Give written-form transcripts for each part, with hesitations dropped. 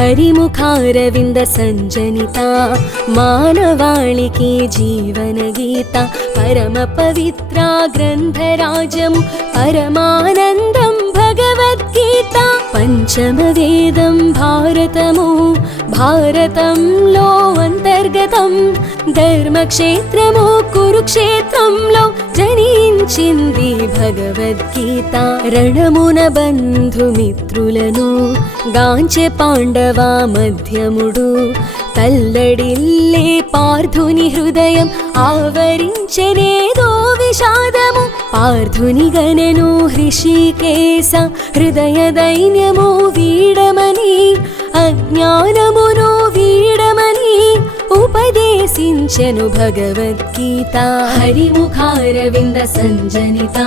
హరిముఖారవింద సంజనిత మానవాళికి జీవన గీత పరమ పవిత్ర గ్రంథరాజము పరమానందం భగవద్గీత పంచమ వేదం భారతము భారతంలో అంతర్గతం ధర్మక్షేత్రము కురుక్షేత్రంలో జనించింది భగవద్గీత రణమున బంధుమిత్రులను గాంచె పాండవ మధ్యముడు తల్లడిల్లే పార్థుని హృదయం ఆవరించెనేదో విషాదము పార్థుని గనెను హృషికేశ హృదయ దైన్యము వీడమని అజ్ఞానమును వీడమని ఉపదేశించెను భగవద్గీత హరిముఖారవింద సంజనిత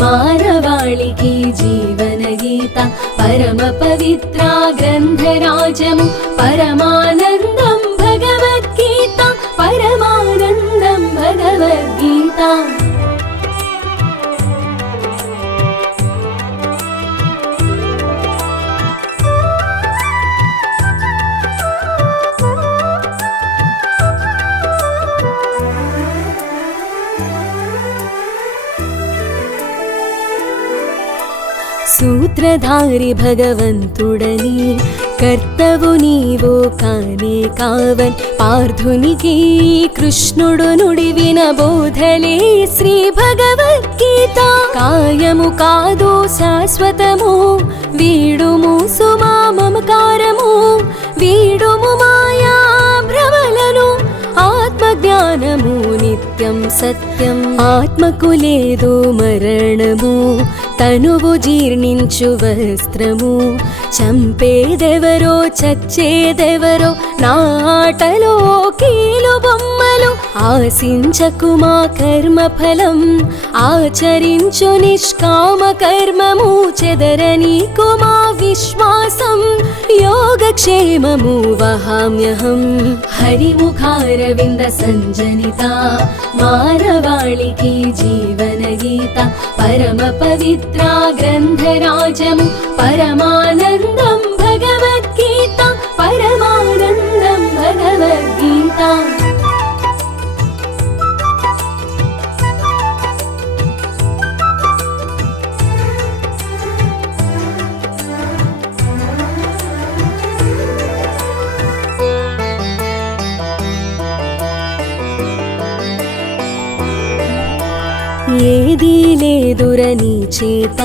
మానవాళికి జీవన గీత పరమ పవిత్ర గ్రంథరాజము పరమానందం భగవద్గీత పరమానందం భగవద్గీత సూత్రధారి భగవంతుడని కర్తవు నీవు కానే కావన్ పార్థునికి కృష్ణుడు నుడివిన బోధలే శ్రీ భగవద్గీత కాయము కాదు శాశ్వతము వీడుము సుమా మమకారము వీడుము మాయా భ్రమలను ఆత్మజ్ఞానము నిత్యం సత్యం ఆత్మకు లేదు మరణము తనువు జీర్ణించు వస్త్రము చంపేదెవరో చచ్చేదెవరో నాటలో కీలు బొమ్మలు ఆశించకుమా కర్మ ఫలం ఆచరించు నిష్కామ కర్మము చెదరనీకుమా విశ్వాసం యోగక్షేమము వహామ్యహం హరిముఖారవింద సంజనిత మానవాళికి జీవన గీత పరమ పవిత్ర గ్రంథరాజము పరమానందం భగవద్గీత పరమానందం భగవద్గీత ఏదీ లేదురని చేత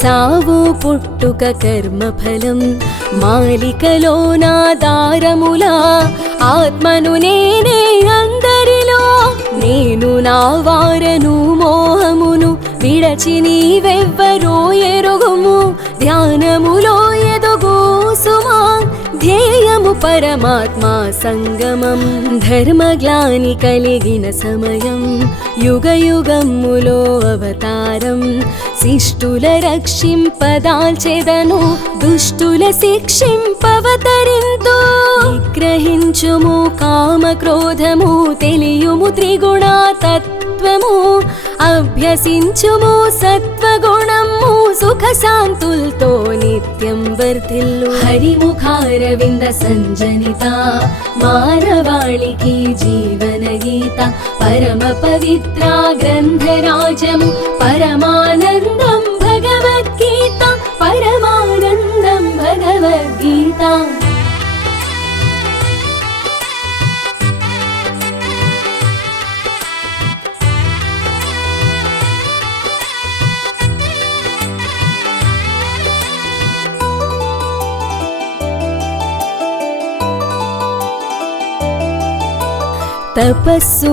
చావు పుట్టుక కర్మఫలం మాలికలోనా దారములా ఆత్మను నేనే అందరిలో నేను నా వారను మోహమును విడచి నీవెవ్వరో ఎరుగుము ధ్యానములో ఎదుగు సుమా ధ్యేయము పరమాత్మా సంగమం ధర్మగ్లాని కలిగిన సమయం యుగ యుగములో అవతారం శిష్టుల రక్షింపదాల్చెదను దుష్టుల శిక్షింపవతరింతు నిగ్రహించుము కామ క్రోధము తెలియుము త్రిగుణ తత్వము అభ్యసించుము సత్వగుణము సుఖ శాంతులతో నిత్యం వర్ధిల్లు హరిముఖారవింద సంజనిత మానవాళికి జీవన గీత పరమ పవిత్ర గ్రంథరాజము పరమానందం భగవద్గీత పరమానందం భగవద్గీత తపస్సు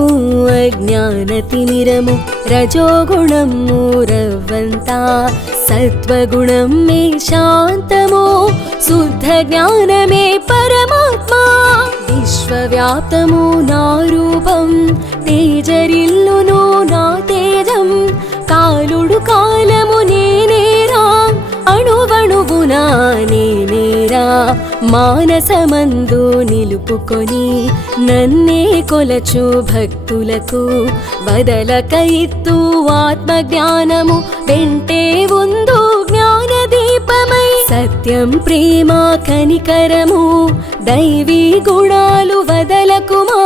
అజ్ఞానతిమిరము రజోగుణము రవ్వంతా సత్వగుణం మే శాంతము శుద్ధ జ్ఞానమే పరమాత్మ విశ్వవ్యాప్తము నా రూపం తేజరిల్లును నా తేజం కాలుడు కాలము నేనేరా అణువణువునా నేనేరా మానసమందు నిలుపుకొని నన్నే కొలచు భక్తులకు వదలక ఇత్తు ఆత్మజ్ఞానము వెంటే ఉందు జ్ఞాన దీపమై సత్ సత్యం ప్రేమ కనికరము దైవీ గుణాలు వదలకుమా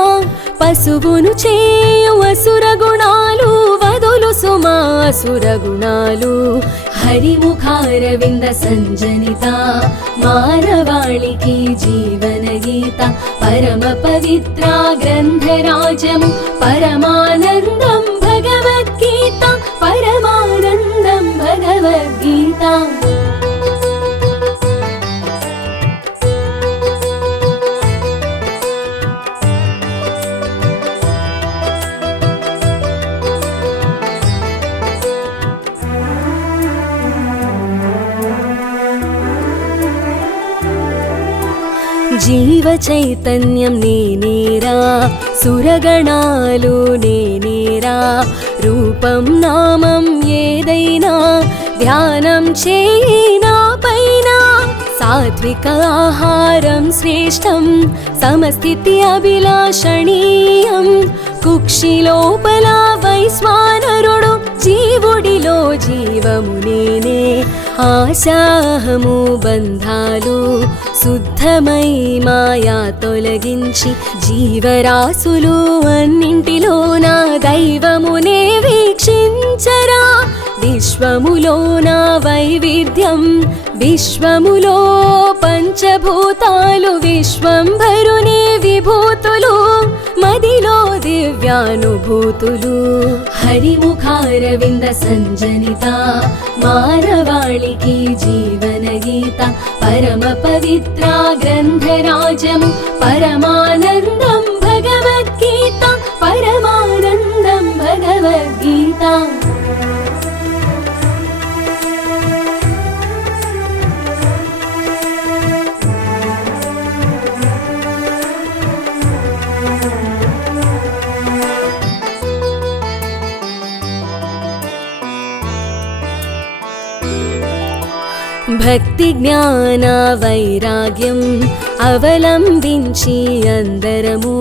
పశువును చేయు అసుర గుణాలు వదులు సుమా అసుర గుణాలు హరిముఖారవింద సంజనిత మానవాళికి జీవన గీత పరమ పవిత్ర గ్రంథరాజము పరమానందం భగవద్గీత పరమానందం భగవద్గీత జీవ చైతన్యం నేనేరా సురగణాలు నేనేరా రూపం నామం ఏదైనా ధ్యానం చేయినా పైన సాత్విక ఆహారం శ్రేష్టం సమస్థితి అభిలాషణీయం కుక్షి లోపల వైశ్వానరుడు జీవుడిలో జీవము నేనే ఆశాహము బంధాలు శుద్ధమై మాయా తొలగించి జీవరాశులు అన్నింటిలో నా దైవమునే వీక్షించరా విశ్వములో నా వైవిధ్యం విశ్వములో పంచభూతాలు విశ్వంభరుని విభూతులు మదిలో దివ్యానుభూతులు హరిముఖారవింద సంజనిత మానవాళికి జీవన గీత పరమ పవిత్ర గ్రంథరాజము పరమానందం భగవద్గీత పరమానందం భగవద్గీత భక్తి జ్ఞాన వైరాగ్యం అవలంబించి అందరము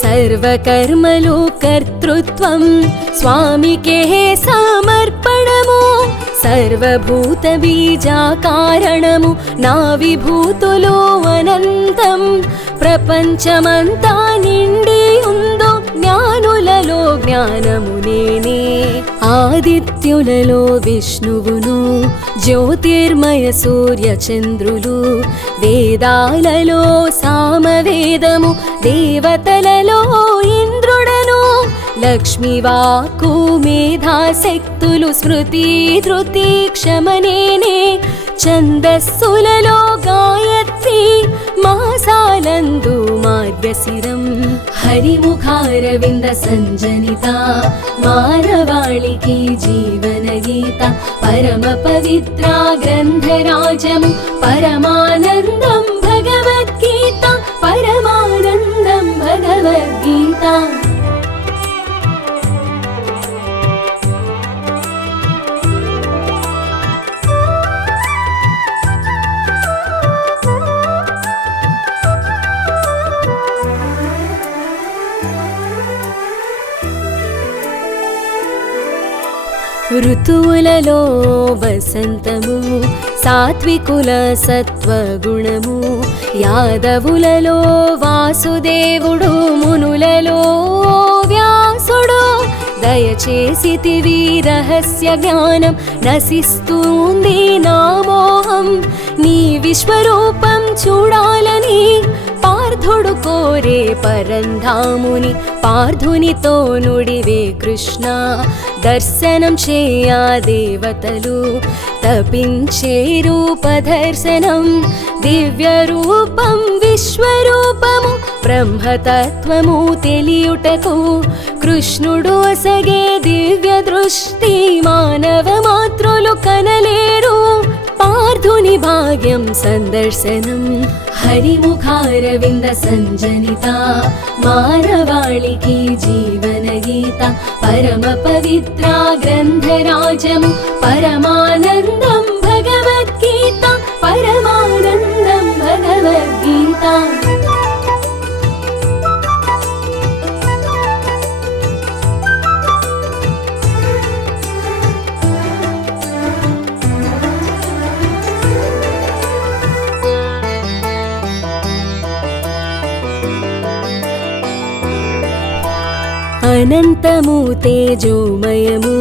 సర్వకర్మలు కర్తృత్వం స్వామికే సమర్పణము సర్వభూత బీజాకారణము నా విభూతులు అనంతం ప్రపంచమంతా నిండి ఉందో జ్ఞానులలో జ్ఞానము నేనే ఆదిత్యులలో విష్ణువును జ్యోతిర్మయ సూర్య చంద్రులు వేదాలలో సామవేదము దేవతలలో ఇంద్రుడను లక్ష్మీ వాక్కు మేధాశక్తులు స్మృతి ధృతి క్షమనేనే ఛందస్సులలో గాయత్రి మాసాలందు మార్గశిరం హరిముఖారవింద సంజనిత మానవాళికి జీవన గీత పరమ పవిత్ర గ్రంథరాజము పరమానందం భగవద్గీత పరమానందం భగవద్గీత ఋతువులలో వసంతము సాత్వికుల సత్వగుణము యాదవులలో వాసుదేవుడు మునులలో వ్యాసుడు దయచేసితివి రహస్య జ్ఞానం నశిస్తుంది నా మోహం నీ విశ్వరూపం చూడాలని పార్థుడు కోరే పరంధాముని పార్థునితో నుడివే కృష్ణ దర్శనం చేయా దేవతలు తపించే రూపదర్శనం దివ్య రూపం విశ్వరూపము బ్రహ్మతత్వము తెలియుటకు కృష్ణుడు అసగే దివ్య దృష్టి మానవ మాతృలు కనలేరు పార్థుని భాగ్యం సందర్శనం హరిముఖారవింద సంజనిత మానవాళికి జీవన గీత పరమ పవిత్ర గ్రంథరాజము పరమానందం భగవద్గీత పరమానందం భగవద్గీత అనంతము తేజోమయము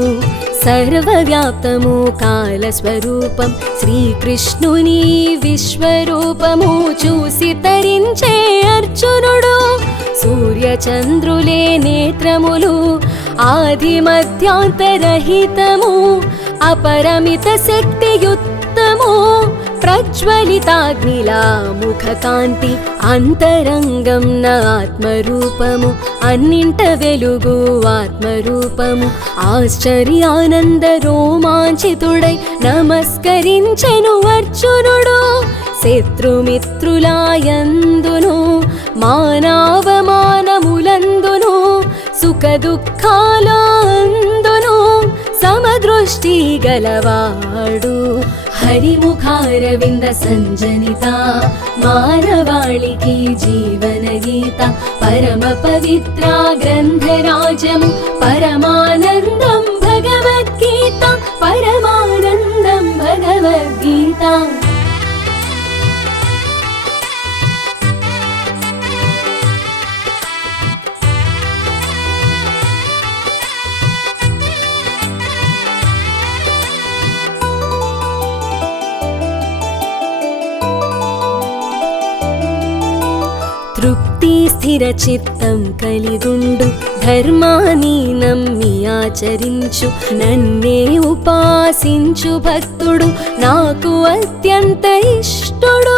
సర్వవ్యాప్తము కాలస్వరూపం శ్రీకృష్ణుని విశ్వరూపము చూసి తరించే అర్జునుడు సూర్యచంద్రులే నేత్రములు ఆది మధ్యాంతరహితము అపరమిత శక్తియుక్తము ప్రజ్వలితాగ్నిలా ముఖకాంతి అంతరంగం నా ఆత్మరూపము అన్నింట వెలుగు ఆత్మరూపము ఆశ్చర్యానంద రోమాంచితుడై నమస్కరించెను అర్జునుడు శత్రుమిత్రులాయందును మానవమానములందును సుఖ దుఃఖాలందును సమదృష్టి గలవాడు హరిముఖారవింద సంజనిత మానవాళికి జీవన గీత పరమ పవిత్ర గ్రంథరాజము పరమానందం భగవద్గీత పరమానందం భగవద్గీత తృప్తి స్థిర చిత్తం కలిగుండు ధర్మాన్ని నమ్మి ఆచరించు నన్నే ఉపాసించు భక్తుడు నాకు అత్యంత ఇష్టుడు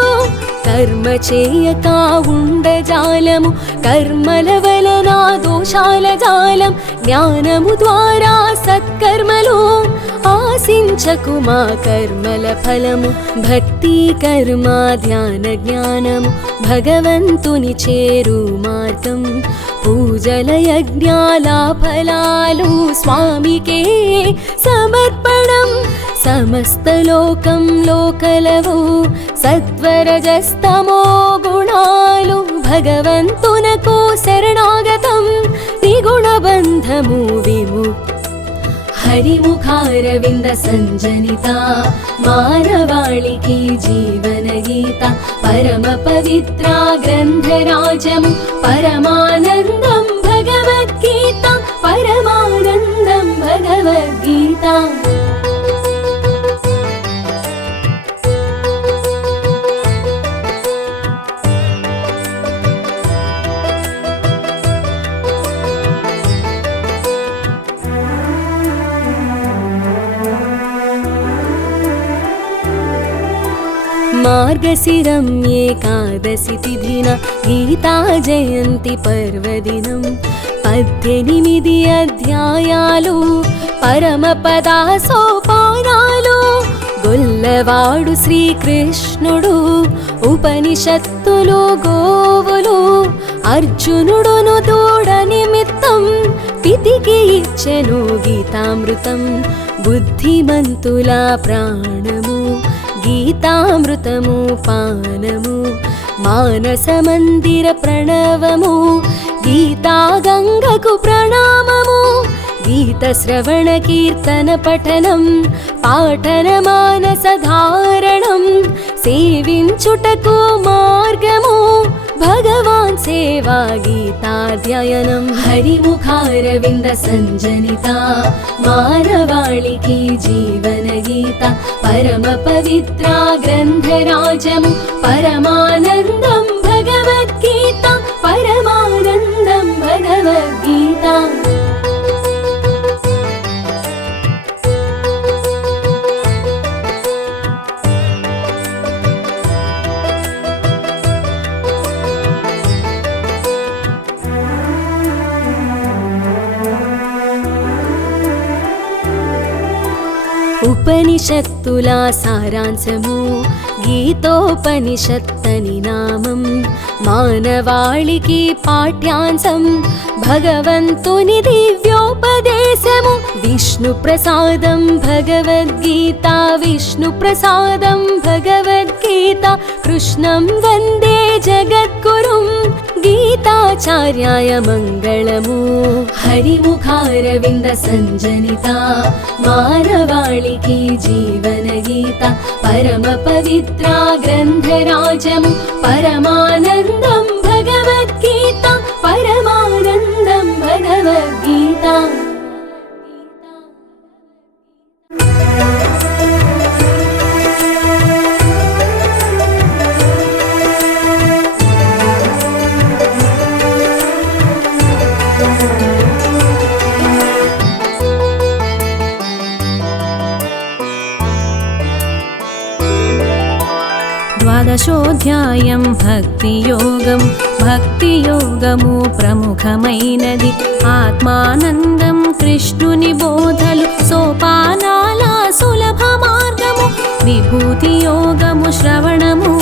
కర్మ చేయక ఉండజాలము కర్మల వలన దోషాల జాలం జ్ఞానము ద్వారా సత్కర్మలు ఆశించకు మా కర్మల ఫలము భక్తి కర్మ ధ్యాన జ్ఞానము భగవంతుని చేరు మార్గం పూజల యజ్ఞాల ఫలాలు స్వామికే సమర్పణం సమస్త లోకంలో కలవు సత్వరజస్తమో గుణాలు భగవంతునకు శరణాగతం త్రిగుణబంధము విముక్తి హరిముఖారవింద సంజనిత మానవాళికి జీవన గీత పరమ పవిత్ర గ్రంథరాజము పరమానందం భగవద్గీత పరమానందం భగవద్గీత మార్గశిరం ఏకాదశి తిథిన గీతా జయంతి పర్వదినం 18 అధ్యాయాలు పరమపద సోపానాలు గొల్లవాడు శ్రీకృష్ణుడు ఉపనిషత్తులు గోవులు అర్జునుడును తోడ నిమిత్తం పితికి ఇచ్చెను గీతామృతం బుద్ధిమంతుల ప్రాణము గీతామృతము పానము మానస మందిర ప్రణవము గీతా గంగకు ప్రణామము గీత శ్రవణ కీర్తన పఠనం పాఠన మానస ధారణం సేవించుటకు మార్గము భగవాన్ సేవా గీతాధ్యయనం హరిముఖారవింద సంజనిత మానవాళికి జీవన గీత పరమ పవిత్ర గ్రంథరాజము పరమానందం భగవద్గీత పరమానందం భగవద్గీత ఉపనిషత్తుల సారాంశము గీతోపనిషత్తని నామం మానవాళికి పాఠ్యాంశం భగవంతుని దివ్యోపదేశము విష్ణు ప్రసాదం భగవద్గీత విష్ణు ప్రసాదం భగవద్గీత కృష్ణం వందే జగద్గురుం గీతాచార్యాయ మంగళము హరిముఖారవింద సంజనిత మానవాళికి జీవన గీత పరమ పవిత్ర గ్రంథరాజము పరమానందం భగవద్గీత పరమానందం భగవద్గీత ద్వాదశోధ్యాయం భక్తియోగం భక్తియోగము ప్రముఖమైనది ఆత్మానందం కృష్ణుని బోధలు సోపానాల సులభ మార్గము విభూతి యోగము శ్రవణము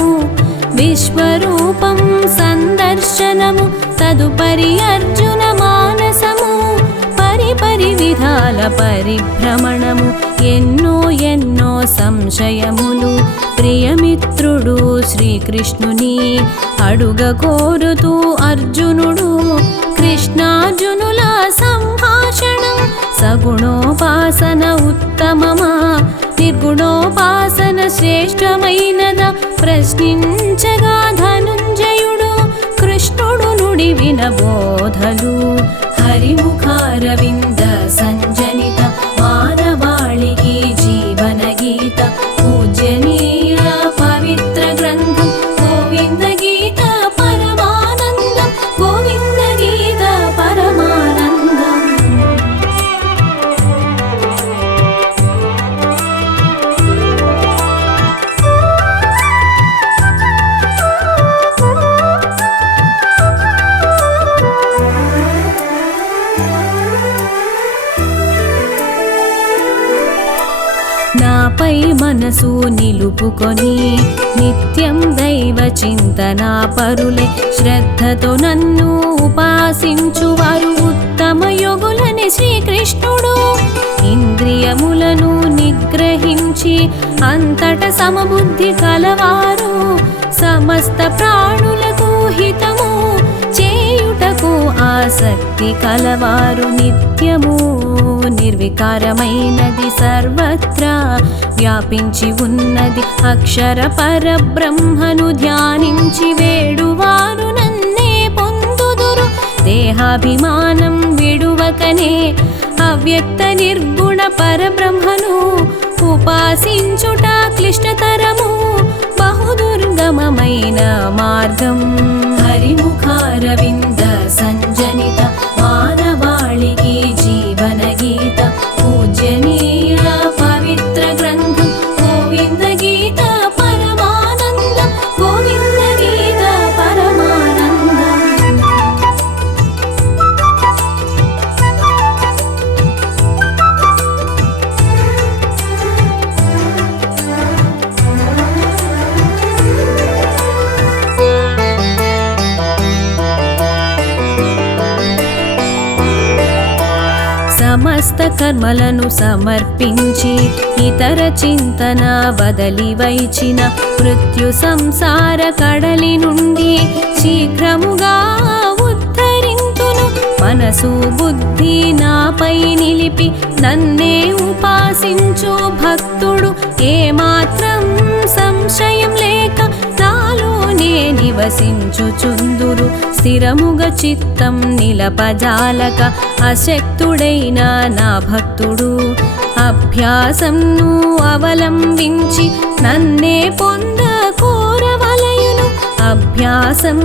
విశ్వరూపం సందర్శనము తదుపరి అర్జున మానసము పరిపరి విధాల పరిభ్రమణము ఎన్నో ఎన్నో సంశయములు ప్రియమిత్రుడు శ్రీకృష్ణుని అడుగ కోరుతూ అర్జునుడు కృష్ణార్జునుల సంభాషణం సగుణోపాసన ఉత్తమమా నిర్గుణోపాసన శ్రేష్టమైనదా ప్రశ్నించగా ధనుంజయుడు కృష్ణుడు నుడి వినబోధలు హరిముఖారవింద సంజనిత మానవాళికి జీవన గీత పూజనీయ పవిత్ర గ్రంథం గోవింద గీత పరమానందం గోవింద గీత పరమానందం. నాపై మనసు నిలుపుకొని నిత్యం దైవ చింతన పరులే శ్రద్ధతో నన్ను ఉపాసించువారు ఉత్తమ యోగులని శ్రీకృష్ణుడు ఇంద్రియములను నిగ్రహించి అంతట సమబుద్ధి కలవారు సమస్త ప్రాణులకు హితము చేయుటకు ఆసక్తి కలవారు నిత్యము నిర్వికారమైనది సర్వత్రా వ్యాపించి ఉన్నది అక్షర పరబ్రహ్మను ధ్యానించి వేడువారు నన్నే పొందుదురు దేహాభిమానం విడువకనే అవ్యక్త నిర్గుణ పరబ్రహ్మను ఉపాసించుట క్లిష్టతరము బహుదుర్గమమైన మార్గం హరిముఖారవింద సంజనిత మానవాళికి జీవన గీత పూజనీయ పవిత్ర గ్రంథం గోవింద గీత పరమానందం గోవింద గీత పరమానందం. సమస్త కర్మలను సమర్పించి ఇతర చింతన వదలి వైచిన మృత్యు సంసార కడలి నుండి శీఘ్రముగా ఉద్ధరింతును మనసు బుద్ధి నాపై నిలిపి నన్నే ఉపాసించు భక్తుడు ఏమాత్రం సంశయం లేక నాలోనే నివసించుచుందురు స్థిరముగ చిత్తం నిలపజాలక అశక్తుడైన నా భక్తుడు అభ్యాసంను అవలంబించి నన్నే పొంద కోరవలయును అభ్యాసం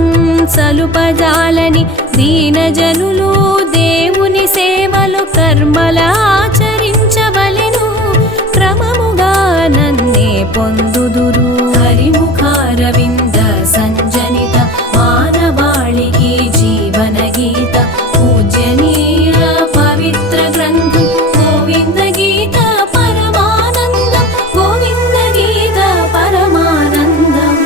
సలుపజాలని దీనజనులు దేవుని సేవలు కర్మల ఆచరించవలెను క్రమముగా నన్నే పొందుదురు హరిముఖారవింద సంజనిత మానవాళికి జీవన గీత పూజనీయ పవిత్ర గ్రంథం గోవింద గీత పరమానందం గోవింద గీత పరమానందం.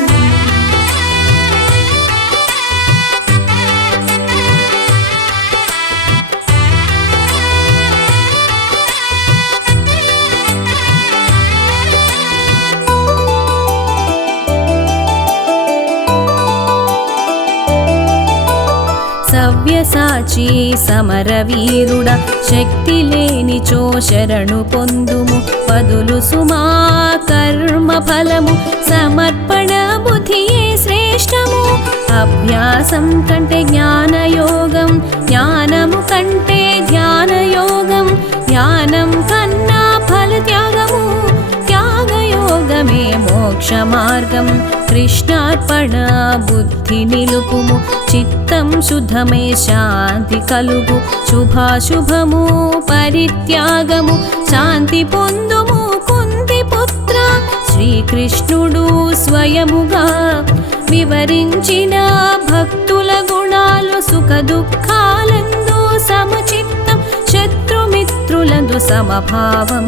సవ్యసాచి సమరవీరుడ శక్తి లేనిచో శరణు పొందుము పదులు సుమా కర్మ ఫలము సమర్పణ బుద్ధియే శ్రేష్టము అభ్యాసం కంటే జ్ఞానయోగం జ్ఞానము కంటే ధ్యానయోగం ధ్యానం కన్నా ఫల త్యాగము త్యాగయోగమే మోక్ష మార్గం కృష్ణార్పణ బుద్ధి నిలుపుము చిత్తం శుద్ధమై శాంతి కలుగు శుభాశుభము పరిత్యాగము శాంతి పొందుము కుంతి పుత్ర శ్రీకృష్ణుడు స్వయముగా వివరించిన భక్తుల గుణాలు సుఖ దుఃఖాలందు సమచిత్తం శత్రుమిత్రులందు సమభావం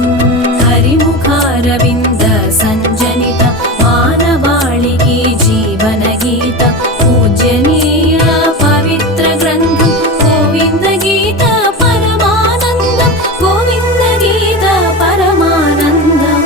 హరిముఖారవింద సంజనిత మానవాళికి జీవన గీత పూజనీయ పవిత్ర గ్రంథం గోవింద గీత పరమానందం గోవింద గీత పరమానందం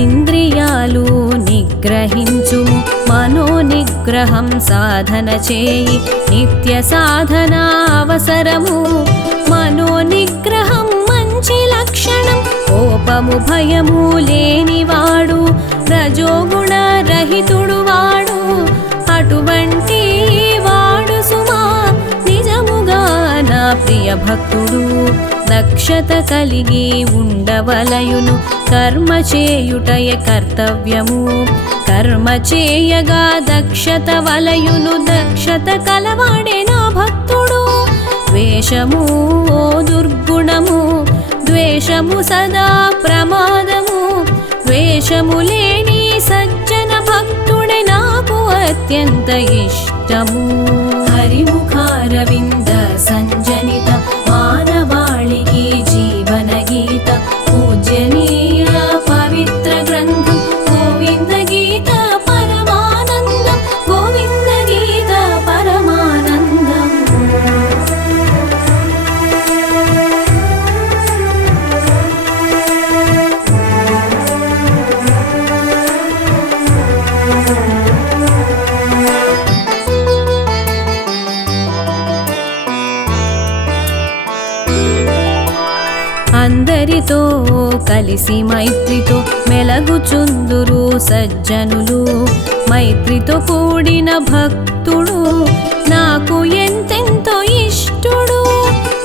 ఇంద్రియాలు నిగ్రహించుము మనోనిగ్రహం సాధన చేయి నిత్య సాధన అవసరము మనోనిగ్రహం మంచి లక్షణం కోపము భయము లేనివాడు రజోగుణ రహితుడు వాడు అటువంటి వాడు సుమా నిజముగా నా ప్రియ భక్తుడు దక్షత కలిగి ఉండవలయును కర్మ చేయుటయ కర్తవ్యము కర్మ చేయగా దక్షత వలయును దక్షత కలవాడే నా భక్తుడు ద్వేషము ఓ దుర్గుణము ద్వేషము సదా ప్రమాదము ద్వేషము లేని సజ్జన భక్తుడే నాకు అత్యంత ఇష్టము హరిముఖారవింద సంజనిత మానవాళికి జీవన గీత పూజనీయ పవిత్ర గ్రంథం గోవింద గీత పరమానందం గోవింద గీత పరమానందం అందరితో కలిసి మైత్రితో మెలగుచుందురు సజ్జనులు మైత్రితో కూడిన భక్తుడు నాకు ఎంతెంతో ఇష్టుడు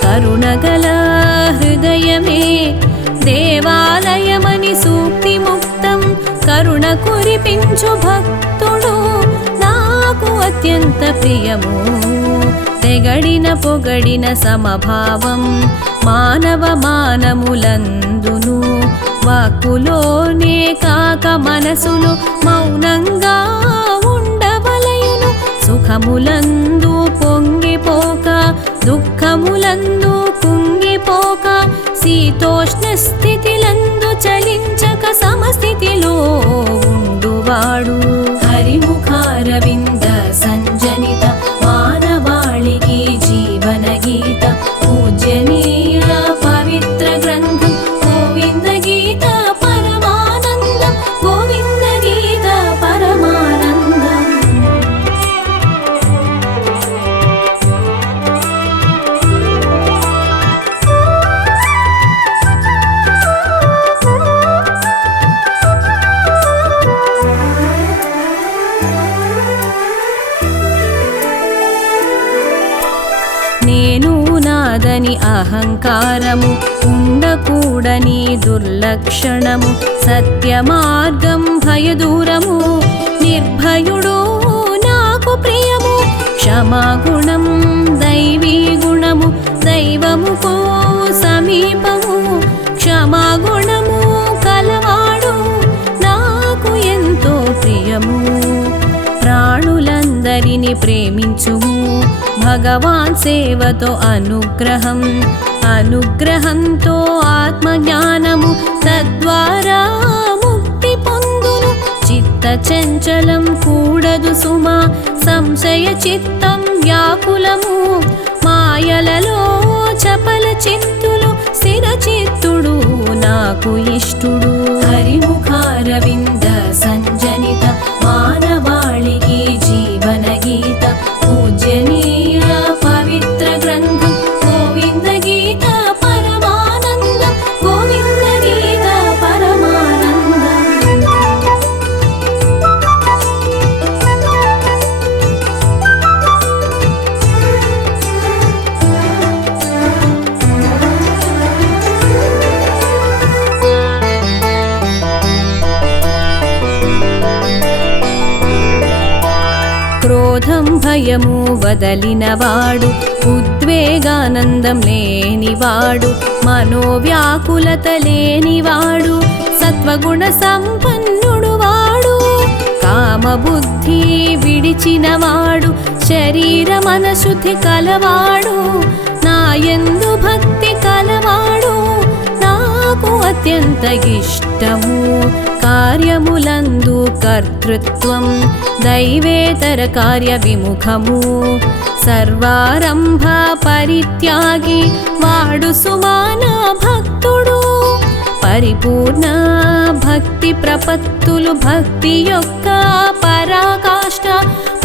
కరుణగల హృదయమే దేవాలయమని సూక్తి ముక్తం కరుణ కురిపించు భక్తుడు నాకు అత్యంత ప్రియము తెగడిన పొగడిన సమభావం మానవ మానములందును వాక్కులోనే కాక మనసులో మౌనంగా ఉండవలయును సుఖములందు పొంగిపోక దుఃఖములందు కుంగిపోక శీతోష్ణ స్థితిలందు చలించక సమస్థితిలో ఉండువాడు హరిముఖారవింద సంజనిత మానవాళికి జీవన గీత పూజనీయ పవిత్ర గ్రంథం గోవింద గీత పరమానందం గోవింద గీత పరమానందం నేను నాదని అహంకారము ఉండకూడని దుర్లక్షణము సత్య మార్గం భయదూరము నిర్భయుడు నాకు ప్రియము క్షమాగుణం దైవీ గుణము దైవముకు సమీపము క్షమాగుణము కలవాడు నాకు ఎంతో ప్రియము ప్రాణులందరినీ ప్రేమించుము భగవాన్ సేవతో అనుగ్రహం అనుగ్రహంతో ఆత్మజ్ఞానము తద్వారా ముక్తి పొందును చిత్త చంచలం కూడదు సుమా సంశయ చిత్తం వ్యాకులము మాయలలో చపల చిత్తులు స్థిర చిత్తుడు నాకు ఇష్టుడు హరిముఖారవింద సంజనిత మానవాళికి జీవన గీత పూజనీయ పవిత్ర గ్రంథం గోవింద గీత పరమానందం గోవింద గీత పరమానందం వినయము వదలినవాడు, ఉద్వేగానందం లేనివాడు, మనోవ్యాకులత లేనివాడు, సత్వగుణ సంపన్నుడు వాడు, కామబుద్ధి విడిచినవాడు, శరీర మనశుద్ధి కలవాడు, నాయందు భక్తి కలవాడు, నాకు అత్యంత ఇష్టము, కార్యములందు కర్తృత్వం, దైవేతర కార్య విముఖము, సర్వారంభ పరిత్యాగి వాడు సుమాన భక్తుడు, పరిపూర్ణ భక్తి ప్రపత్తులు, భక్తి యొక్క పరాకాష్ట,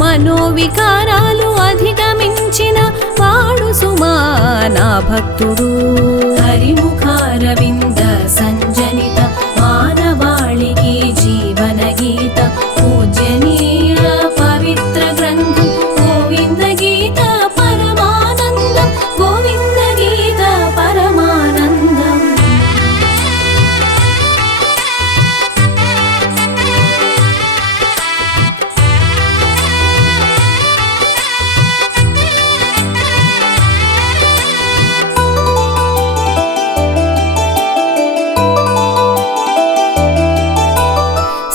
మనోవికారాలు అధిగమించిన వాడు సుమాన భక్తుడు. హరిముఖారవింద సంజనిత మానవాళికి జీవన గీత, పూజనీయ పవిత్ర గ్రంథం, గోవింద గీత పరమానందం, గోవింద గీత పరమానందం.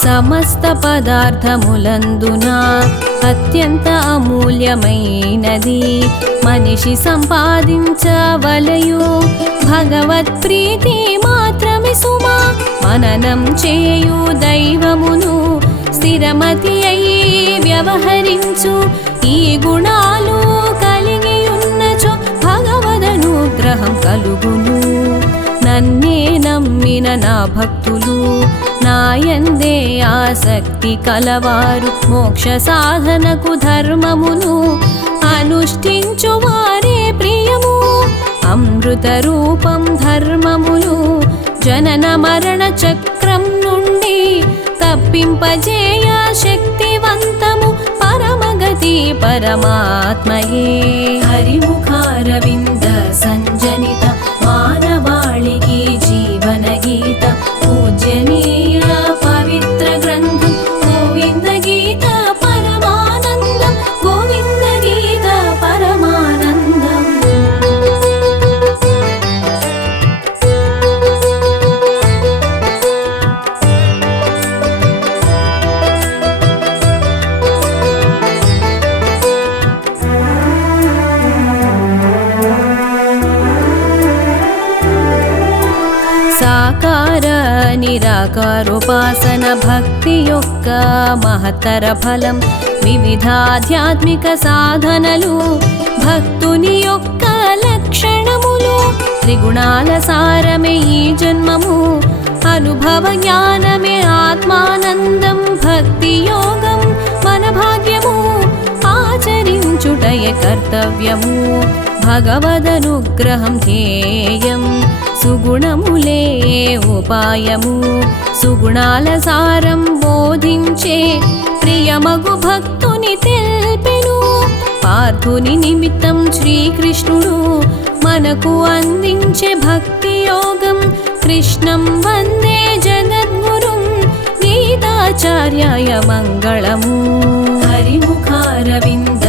సమస్త పదార్థములందున అత్యంత అమూల్యమైనది మనిషి సంపాదించవలయు భగవత్ ప్రీతి మాత్రమే సుమా. మననం చేయు దైవమును స్థిరమతి అయి వ్యవహరించు, ఈ గుణాలు కలిగి ఉన్నచో భగవదనుగ్రహం కలుగును. నన్నే నమ్మిన నా భక్తులు, నాయందే ఆసక్తి కలవారు, మోక్ష సాధనకు ధర్మమును అనుష్ఠించు వారే ప్రియము. అమృత రూపం ధర్మములు జనన మరణ చక్రం నుండి తప్పింపజేయ శక్తివంతము, పరమగతి పరమాత్మయే. హరిముఖారవింద సంజనిత మానవాళికి జీవన గీత, పూజనీయ పవిత్ర గ్రంథం, గోవింద గీత పరమానందం, గోవింద గీత పరమానందం. సాకార నిరాకారోపాసన భక్తి యొక్క మహత్తర ఫలం, వివిధాధ్యాత్మిక సాధనలు భక్తుని యొక్క లక్షణములు, త్రిగుణాల సారమే ఈ జన్మము, అనుభవ జ్ఞానమే ఆత్మానందం, భక్తి యోగం మన భాగ్యము, ఆచరించుటయ కర్తవ్యము, భగవదనుగ్రహం ధ్యేయం, సుగుణములే ఉపాయము, సుగుణాల సారం బోధించే ప్రియమగు భక్తుని తెల్పెను. పార్థుని నిమిత్తం శ్రీకృష్ణుడు మనకు అందించే భక్తి యోగం, కృష్ణం వందే జగద్గురుం, గీతాచార్యాయ మంగళము. హరిముఖారవింద